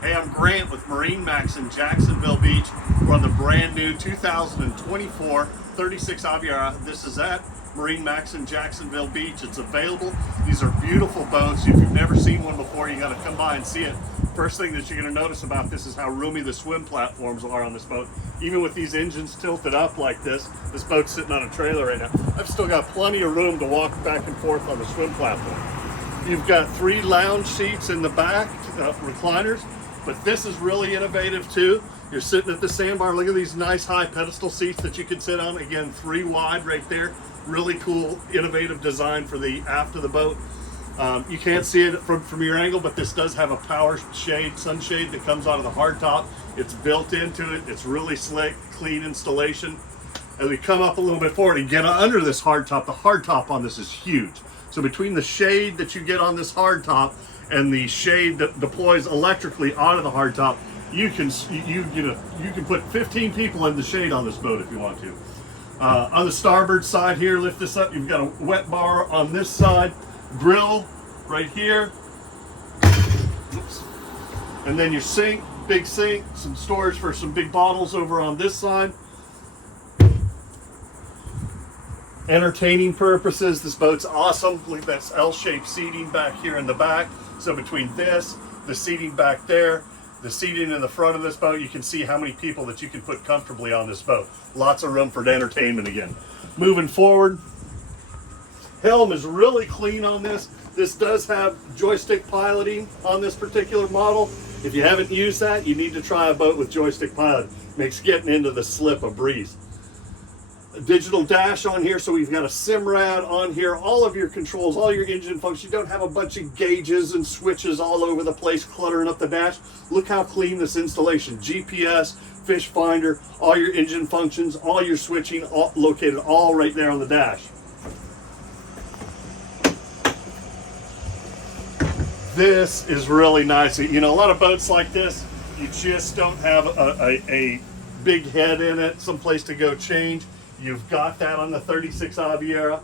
Hey, I'm Grant with MarineMax in Jacksonville Beach. We're on the brand new 2024 36 Aviara. This is at MarineMax in Jacksonville Beach. It's available. These are beautiful boats. If you've never seen one before, you got to come by and see it. First thing that you're going to notice about this is how roomy the swim platforms are on this boat. Even with these engines tilted up like this boat's sitting on a trailer right now. I've still got plenty of room to walk back and forth on the swim platform. You've got 3 lounge seats in the back, recliners. But this is really innovative too. You're sitting at the sandbar. Look at these nice high pedestal seats that you can sit on. Again, 3 wide right there. Really cool, innovative design for the aft of the boat. You can't see it from your angle, but this does have a power shade, sunshade that comes out of the hardtop. It's built into it. It's really slick, clean installation. As we come up a little bit forward and get under this hardtop, the hardtop on this is huge. So between the shade that you get on this hardtop and the shade that deploys electrically out of the hardtop, you can put 15 people in the shade on this boat if you want to. On the starboard side here, lift this up. You've got a wet bar on this side, grill right here. Oops. And then your sink, big sink, some storage for some big bottles over on this side. Entertaining purposes, this boat's awesome. Look at this L-shaped seating back here in the back. So between this, the seating back there, the seating in the front of this boat, you can see how many people that you can put comfortably on this boat. Lots of room for entertainment again. Moving forward, helm is really clean on this. This does have joystick piloting on this particular model. If you haven't used that, you need to try a boat with joystick pilot. Makes getting into the slip a breeze. A digital dash on here, so we've got a SIMRAD on here, all of your controls, all your engine functions. You don't have a bunch of gauges and switches all over the place cluttering up the dash. Look how clean this installation, GPS, fish finder, all your engine functions, all your switching, all located all right there on the dash. This is really nice. You know, a lot of boats like this, you just don't have a big head in it, someplace to go change. You've got that on the 36 Aviara.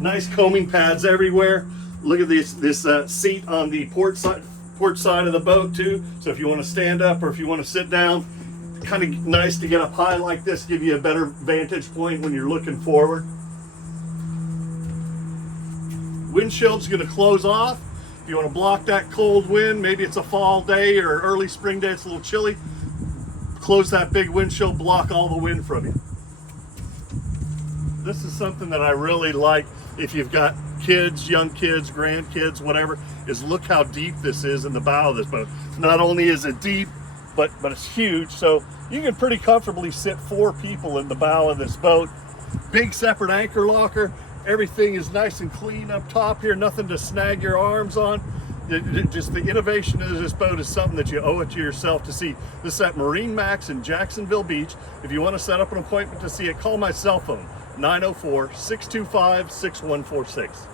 Nice combing pads everywhere. Look at this seat on the port side of the boat too. So if you want to stand up or if you want to sit down, kind of nice to get up high like this, give you a better vantage point when you're looking forward. Windshield's going to close off. If you want to block that cold wind, maybe it's a fall day or early spring day, it's a little chilly. Close that big windshield, block all the wind from you. This is something that I really like if you've got kids, young kids, grandkids, whatever, is look how deep this is in the bow of this boat. Not only is it deep, but it's huge, so you can pretty comfortably sit 4 people in the bow of this boat. Big separate anchor locker. Everything is nice and clean up top here, nothing to snag your arms on. Just the innovation of this boat is something that you owe it to yourself to see. This is at MarineMax in Jacksonville Beach. If you want to set up an appointment to see it, call my cell phone, 904-625-6146.